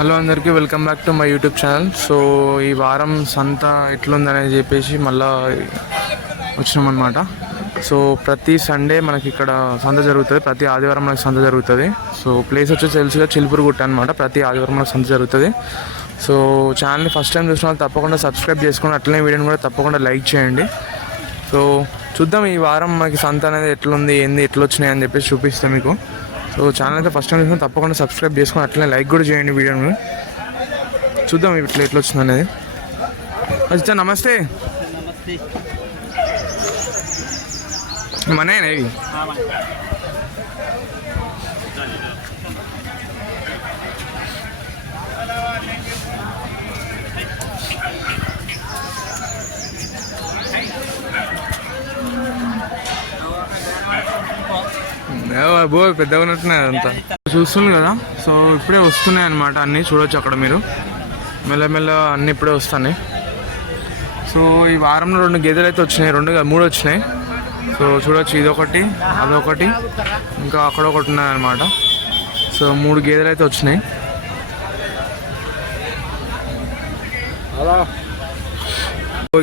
Hello అందరికీ welcome back to my YouTube channel. So ఈ వారం సంత ఎట్లుందని చెప్పేసి మళ్ళీ వచ్చినామన్నమాట. సో ప్రతి సండే మనకి ఇక్కడ సంత జరుగుతుంది, ప్రతి ఆదివారం మనకి సంత జరుగుతుంది. సో ప్లేస్ వచ్చి తెలుసుగా చిలుపురుగుట్ట అనమాట. ప్రతి ఆదివారం మనకు సంత జరుగుతుంది. సో ఛానల్ని ఫస్ట్ టైం చూసిన వాళ్ళు తప్పకుండా సబ్స్క్రైబ్ చేసుకోండి, అట్లనే వీడియోని కూడా తప్పకుండా లైక్ చేయండి. సో చూద్దాం ఈ వారం మనకి సంత అనేది ఎట్లుంది, ఏంది, ఎట్లా వచ్చినాయి అని చెప్పేసి చూపిస్తాం మీకు. సో ఛానల్ అయితే ఫస్ట్ టైం చూసిన తప్పకుండా సబ్స్క్రైబ్ చేసుకొని అట్లనే లైక్ కూడా చేయండి వీడియోని. చూద్దాం ఎట్లా వచ్చింది అనేది. అచ్చా నమస్తే, మనేనా ఇవి? బో పెద్దగా ఉన్నట్టున్నాయి అదంతా చూస్తుంది కదా. సో ఇప్పుడే వస్తున్నాయి అన్నమాట అన్నీ, చూడొచ్చు అక్కడ మీరు. మెల్లమెల్ల అన్నీ ఇప్పుడే వస్తున్నాయి. సో ఈ వారంలో 2 గేదెలు అయితే వచ్చినాయి, 3 వచ్చినాయి. సో చూడొచ్చు, ఇదొకటి, అదొకటి, ఇంకా అక్కడ ఒకటి ఉన్నాయన్నమాట. సో 3 గేదెలు అయితే వచ్చినాయి.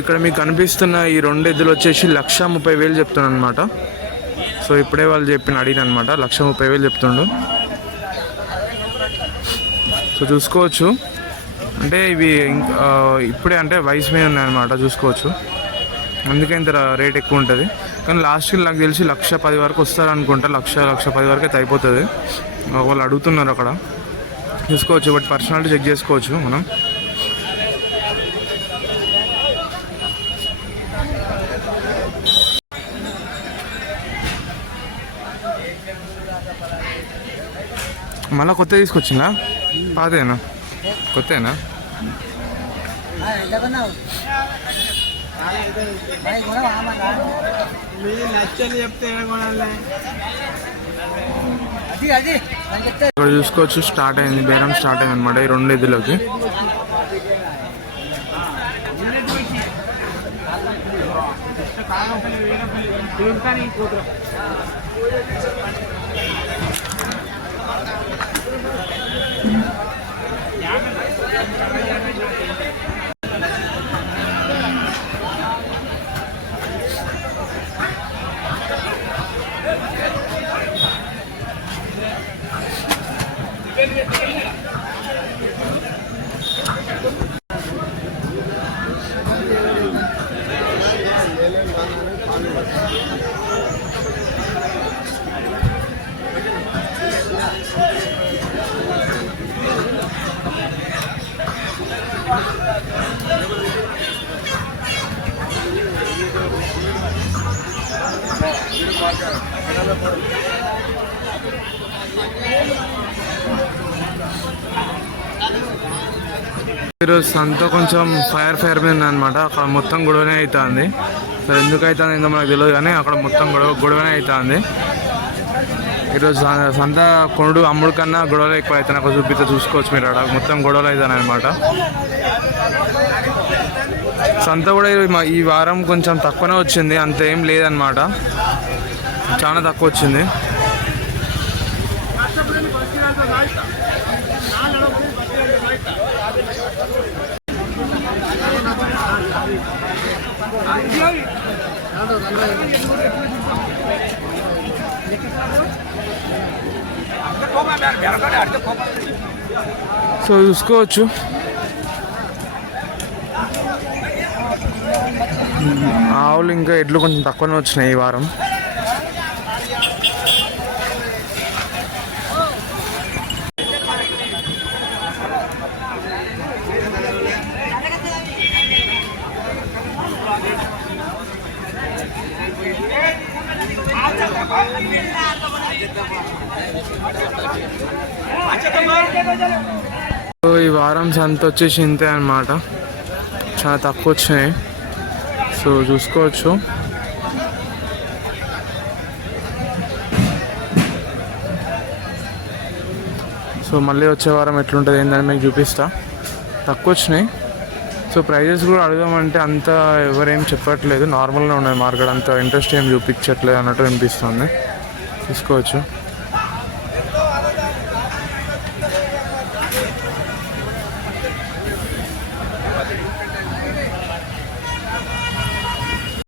ఇక్కడ మీకు కనిపిస్తున్న ఈ 2 ఎద్దులు వచ్చేసి 1,30,000 చెప్తున్నాను అనమాట. సో ఇప్పుడే వాళ్ళు అడిగిన అనమాట, 1,30,000 చెప్తుండు. సో చూసుకోవచ్చు, అంటే ఇవి ఇప్పుడే అంటే వయసు మీద ఉన్నాయన్నమాట, చూసుకోవచ్చు. అందుకే ఇంత రేట్ ఎక్కువ ఉంటుంది. కానీ లాస్ట్కి నాకు తెలిసి 1,10,000 వరకు వస్తారనుకుంటా. 1,10,000 వరకు అయితే అయిపోతుంది. వాళ్ళు అడుగుతున్నారు అక్కడ, చూసుకోవచ్చు. బట్ పర్సనాలిటీ చెక్ చేసుకోవచ్చు మనం. మళ్ళీ కొత్త తీసుకొచ్చిందా, పాతేనా? కొత్తేనా? ఇక్కడ చూసుకోవచ్చు, స్టార్ట్ అయింది, బేరం స్టార్ట్ అయింది అనమాట ఈ 2 ఎద్దులకి. ఈరోజు సంత కొంచెం ఫైర్ మీద అనమాట. అక్కడ మొత్తం గొడవనే అవుతుంది. సో ఎందుకు అవుతుంది ఏందో మనకు తెలియదు, కానీ అక్కడ మొత్తం గొడవనే అవుతుంది. ఈరోజు సంత కొనుడు అమ్ముడు కన్నా గొడవలు ఎక్కువ అవుతాయి. నాకు చూసుకోవచ్చు మీరు, అక్కడ మొత్తం గొడవలు అవుతాయి అనమాట. సంత కూడా ఈ వారం కొంచెం తక్కువనే వచ్చింది, అంత ఏం లేదనమాట, చాలా తక్కువ వచ్చింది. సో చూసుకోవచ్చు, ఆవులు ఇంకా ఎడ్లు కొంచెం తక్కువనే వచ్చినాయి ఈ వారం. సో ఈ వారం సంత వచ్చేసి ఇంతే అన్నమాట, చాలా తక్కువ వచ్చినాయి. సో చూసుకోవచ్చు. సో మళ్ళీ వచ్చే వారం ఎట్లుంటుంది ఏంటని మీకు చూపిస్తా. తక్కువ వచ్చినాయి. సో ప్రైజెస్ కూడా అడుగుదామంటే అంత ఎవరేం చెప్పట్లేదు, నార్మల్గా ఉన్నాయి మార్కెట్, అంత ఇంట్రెస్ట్ ఏం చూపించట్లేదు అన్నట్టు అనిపిస్తుంది. చూసుకోవచ్చు.